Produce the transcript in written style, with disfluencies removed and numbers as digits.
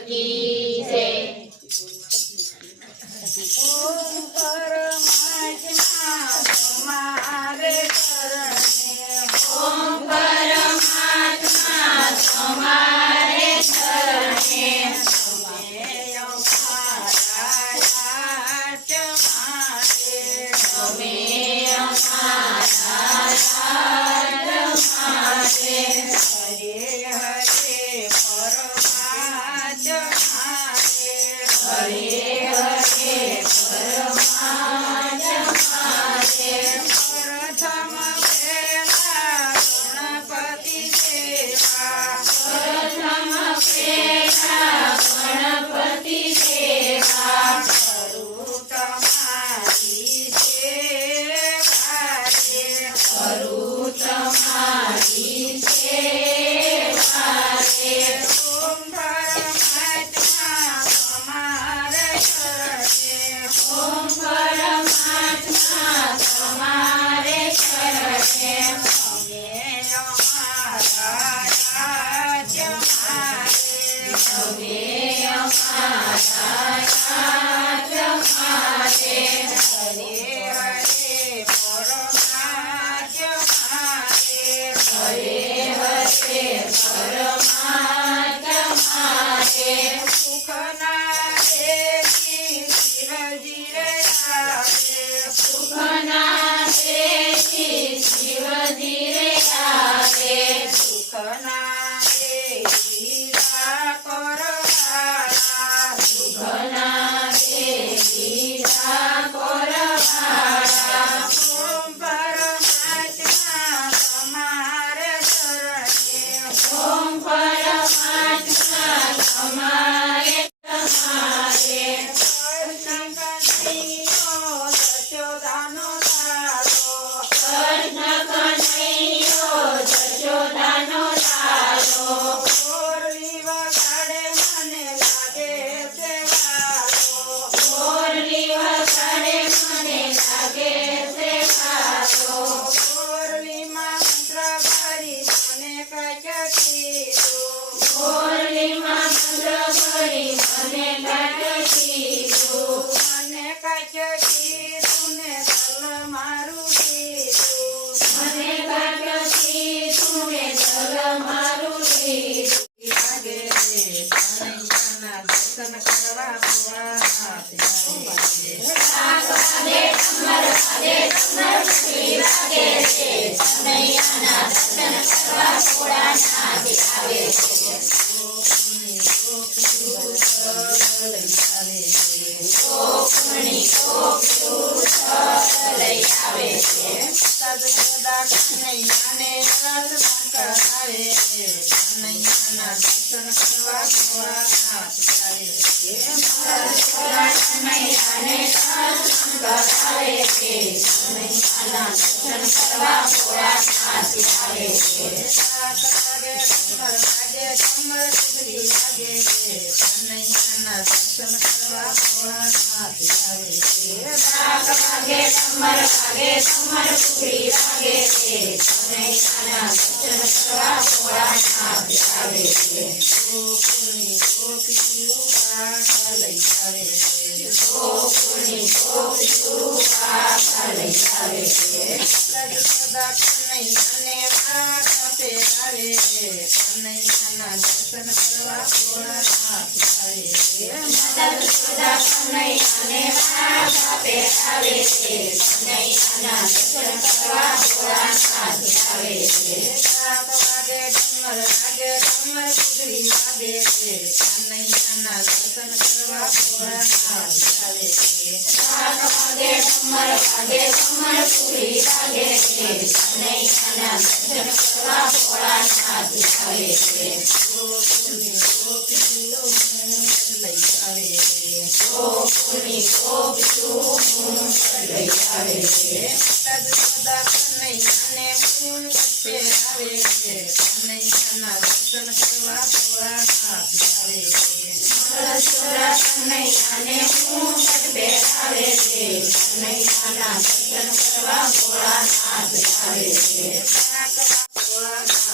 की जय। ओम परमात्मा तुम्हारे शरणे, ओम परमात्मा तुम्हारे शरणे, हमें हमारा राज मारे, हमें हमारा राज मारे। हरे हरे परमात्मा मारे, हरे हरे परमात्मा रे। प्रथम वेला गणपति देवा, प्रथम प्रेरणा गणपति देवा, करू तुम्हारी सेवा रे, करू तुम्हारी सेवा रे। ओम परमात्मा तुम्हारे शरणे, ओम परमात्मा तुम्हारे शरणे, हमें हमारा राज मारे, हमें हमारा राज मारे। हरे हरे परमात्मा मारे, हरे हरे परमात्मा रे। सुख ना देवी शिवजी रे आवे, सुखना देवी शिव धीरे आवे, सुख ना देवी ठाकर वाला, सुखना देवी ठाकोर वाला। ओम परमात्मा तुम्हारे शरणे, ओम परमात्मा तुम्हारे तुम्हारे, कृष्ण कन्हैया सच्चिदानंद लालो, कृष्ण कन्हैयो जशोदानो लालो, मुरली वगाड़े મને લાગે સેવાલો, મોરલી વગાડે મને લાગે સેવાલો, મુરલીમાં મંત્ર ભરી મને કચ કીધું, મોરલીમાં મંત્ર ભરી મને કાઢ કીધું, મને કચ કીધું ને તલ મારું કીધું, મને કાઢ કીધું ને જલ મારું કીધું. લાગે કનૈયાના દર્શન કરવા ભગવાન વાગે કમર વાગે કમર ફૂટી વાગે છે, કનૈયાના દર્શન કરવા ભોળાનાથ આવે છે. ગોકુળની ગોપીઓ સર લઈ આવે છે. સદસદા કનૈયાને દર્શન કરાવે, કનૈયાના દર્શન કરવા ભગવાન આવે છે. કનૈયાને દર્શન કરાવે છે, કનૈયાના દર્શન કરવા ભોળાનાથ આવે છે. સાત વાગે કમર વાગે કમર સુધરી વાગે છે, કનૈયાના દર્શન કરવા ભગવાન આવે છે. સાત વાગે કમર વાગે કમર ફૂટી વાગે છે, કનૈયાના દર્શન કરવા ભોળાનાથ આવે છે. ગોકુળની ગોપીઓ પાછળ લઈ આવે છે, ગોકુળની ગોપીઓ પાછળ લઈ આવે છે. સદસદા કનૈયાને વાત પહેરાવે, કનૈયાના દર્શન કરવા ભોળાનાથ આવે છે. સદસદા કનૈયાને વાઘા પહેરાવે છે, કનૈયાના દર્શન કરવા ભોળાનાથ આવે છે. સાત વાગે ડમર વાગે ડમર સુધરી વાગે છે, કનૈયાના દર્શન કરવા ભોળાનાથ આવે છે. સાત વાગે ડમર વાગે કમર ફૂટી વાગે છે, કનૈયાના દર્શન કરવા ભોળાનાથ આવે છે. ગોકુળની ગોપીઓ લઈ આવે છે, ગોકુળની ગોપીઓ લઈ આવે છે. સદસદા કનૈયાને મૂંડ પહેરાવે છે, કનૈયાના દર્શન કરવા ભોળાનાથ આવે છે. સદસદા કનૈયાને મુંડ પહેરાવે છે, કનૈયાના દર્શન કરવા ભોળાનાથ આવે છે. ભોળાનાથ